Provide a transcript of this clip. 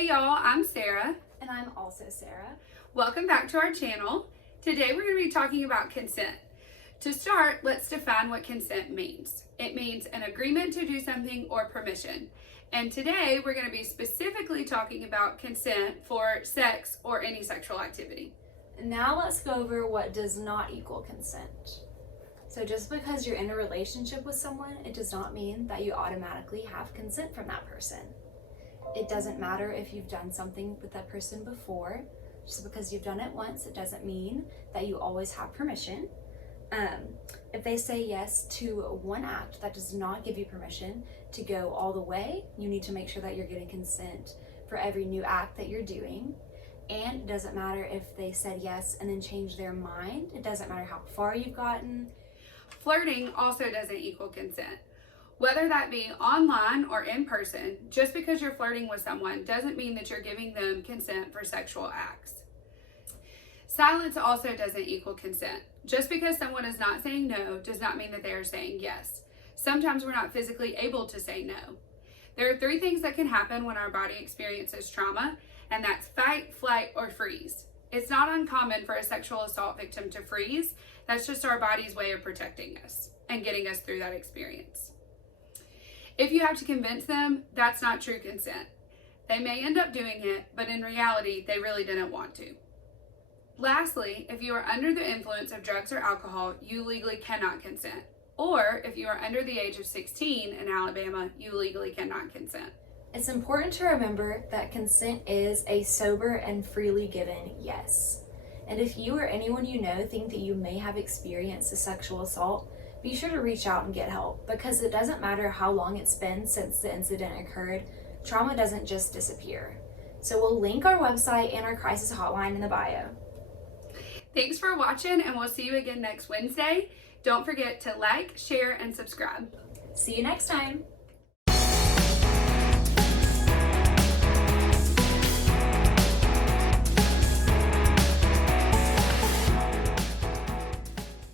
Hey y'all, I'm Sarah. And I'm also Sarah. Welcome back to our channel. Today we're going to be talking about consent. To start, let's define what consent means. It means an agreement to do something or permission. And today we're going to be specifically talking about consent for sex or any sexual activity. Now let's go over what does not equal consent. So just because you're in a relationship with someone, it does not mean that you automatically have consent from that person. It doesn't matter if you've done something with that person before. Just because you've done it once, it doesn't mean that you always have permission. If they say yes to one act, that does not give you permission to go all the way. You need to make sure that you're getting consent for every new act that you're doing. And it doesn't matter if they said yes and then changed their mind. It doesn't matter how far you've gotten. Flirting also doesn't equal consent. Whether that be online or in person, just because you're flirting with someone doesn't mean that you're giving them consent for sexual acts. Silence also doesn't equal consent. Just because someone is not saying no does not mean that they are saying yes. Sometimes we're not physically able to say no. There are 3 things that can happen when our body experiences trauma, and that's fight, flight, or freeze. It's not uncommon for a sexual assault victim to freeze. That's just our body's way of protecting us and getting us through that experience. If you have to convince them, that's not true consent. They may end up doing it, but in reality, they really didn't want to. Lastly, if you are under the influence of drugs or alcohol, you legally cannot consent. Or if you are under the age of 16 in Alabama, you legally cannot consent. It's important to remember that consent is a sober and freely given yes. And if you or anyone you know think that you may have experienced a sexual assault, be sure to reach out and get help, because it doesn't matter how long it's been since the incident occurred, trauma doesn't just disappear. So we'll link our website and our crisis hotline in the bio. Thanks for watching, and we'll see you again next Wednesday. Don't forget to like, share, and subscribe. See you next time.